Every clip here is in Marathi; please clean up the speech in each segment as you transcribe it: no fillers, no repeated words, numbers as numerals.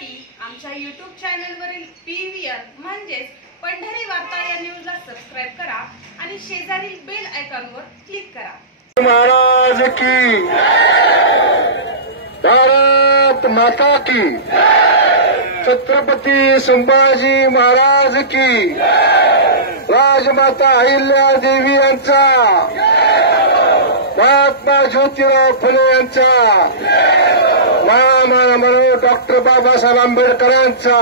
पाहण्यासाठी आमच्या YouTube चॅनलवरील PVR म्हणजेच पंढरी वार्ता या न्यूजला सबस्क्राइब करा आणि शेजारील बेल आयकॉनवर क्लिक करा। महाराज की, भारत माता की, छत्रपती संभाजी महाराज की, राजमाता अहिल्या देवी यांचा, महात्मा ज्योतिराव फुले यांचा, महामानव डॉक्टर बाबासाहेब आंबेडकरांचा,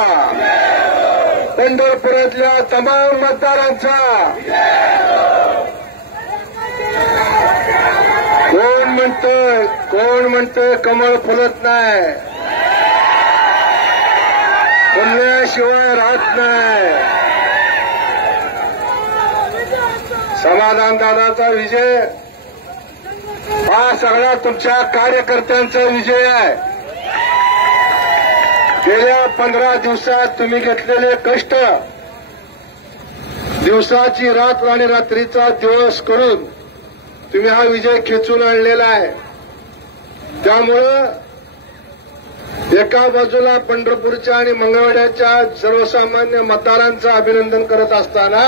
पंढरपुरातल्या तमाम मतदारांचा। कोण म्हणतोय कमळ फुलत नाही, फुलल्याशिवाय राहत नाही। समाधान दादाचा विजय हा सगळ्या तुमच्या कार्यकर्त्यांचा विजय आहे। गेल्या 15 दिवसात तुम्ही घेतलेले कष्ट, दिवसाची रात आणि रात्रीचा दिवस करून तुम्ही हा विजय खेचून आणलेला आहे। त्यामुळं एका बाजूला पंढरपूरच्या आणि मंगळवेढ्याच्या सर्वसामान्य मतदारांचं अभिनंदन करत असताना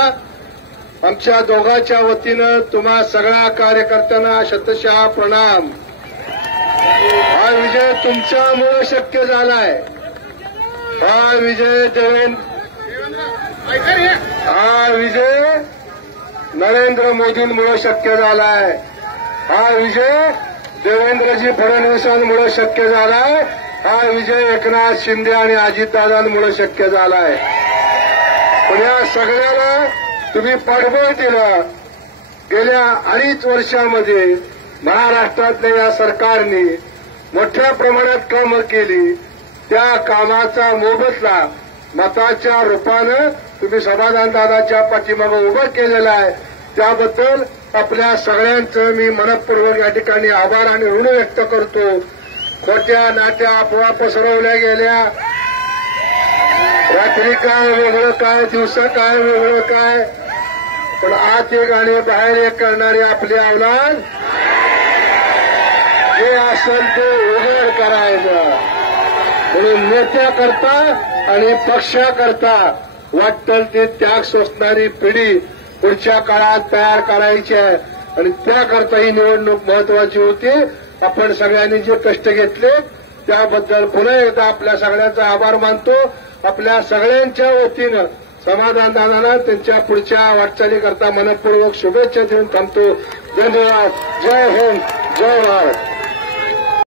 आमच्या दोघांच्या वतीनं तुम्हा सगळ्या कार्यकर्त्यांना शतशः प्रणाम। हा विजय तुमच्यामुळे शक्य झालाय। हा विजय नरेंद्र मोदींमुळे शक्य झालाय। हा विजय देवेंद्रजी फडणवीसांमुळे शक्य झालाय। हा विजय एकनाथ शिंदे आणि अजितदादांमुळे शक्य झालाय। पण या सगळ्याला तुम्ही पाठबळ दिलं। गेल्या 2.5 वर्षामध्ये महाराष्ट्रातल्या या सरकारने मोठ्या प्रमाणात कामं केली। त्या कामाचा मोबदला मताच्या रूपानं तुम्ही समाधानदादाच्या पाठीमागे उभं केलेला आहे। त्याबद्दल आपल्या सगळ्यांचं मी मनपूर्वक या ठिकाणी आभार आणि ऋण व्यक्त करतो। खोट्या नाट्या अफवा पसरवल्या गेल्या, रात्री काय वेगळं काय, दिवसा काय वेगळं काय, पण आत एक आणि बाहेर एक करणारी आपली अवलाद जे असेल ते उघड करायचं। म्हणून नेत्याकरता आणि पक्षाकरता वाटतं ते त्याग सोसणारी पिढी पुढच्या काळात तयार करायची आहे आणि त्याकरता ही निवडणूक महत्वाची होती। आपण सगळ्यांनी जे कष्ट घेतले त्याबद्दल पुन्हा एकदा आपल्या सगळ्यांचा आभार मानतो। आपल्या सगळ्यांच्या वतीनं समाधानदादांना त्यांच्या पुढच्या वाटचालीकरता मनपूर्वक शुभेच्छा देऊन थांबतो। धन्यवाद। जय हिंद, जय भारत।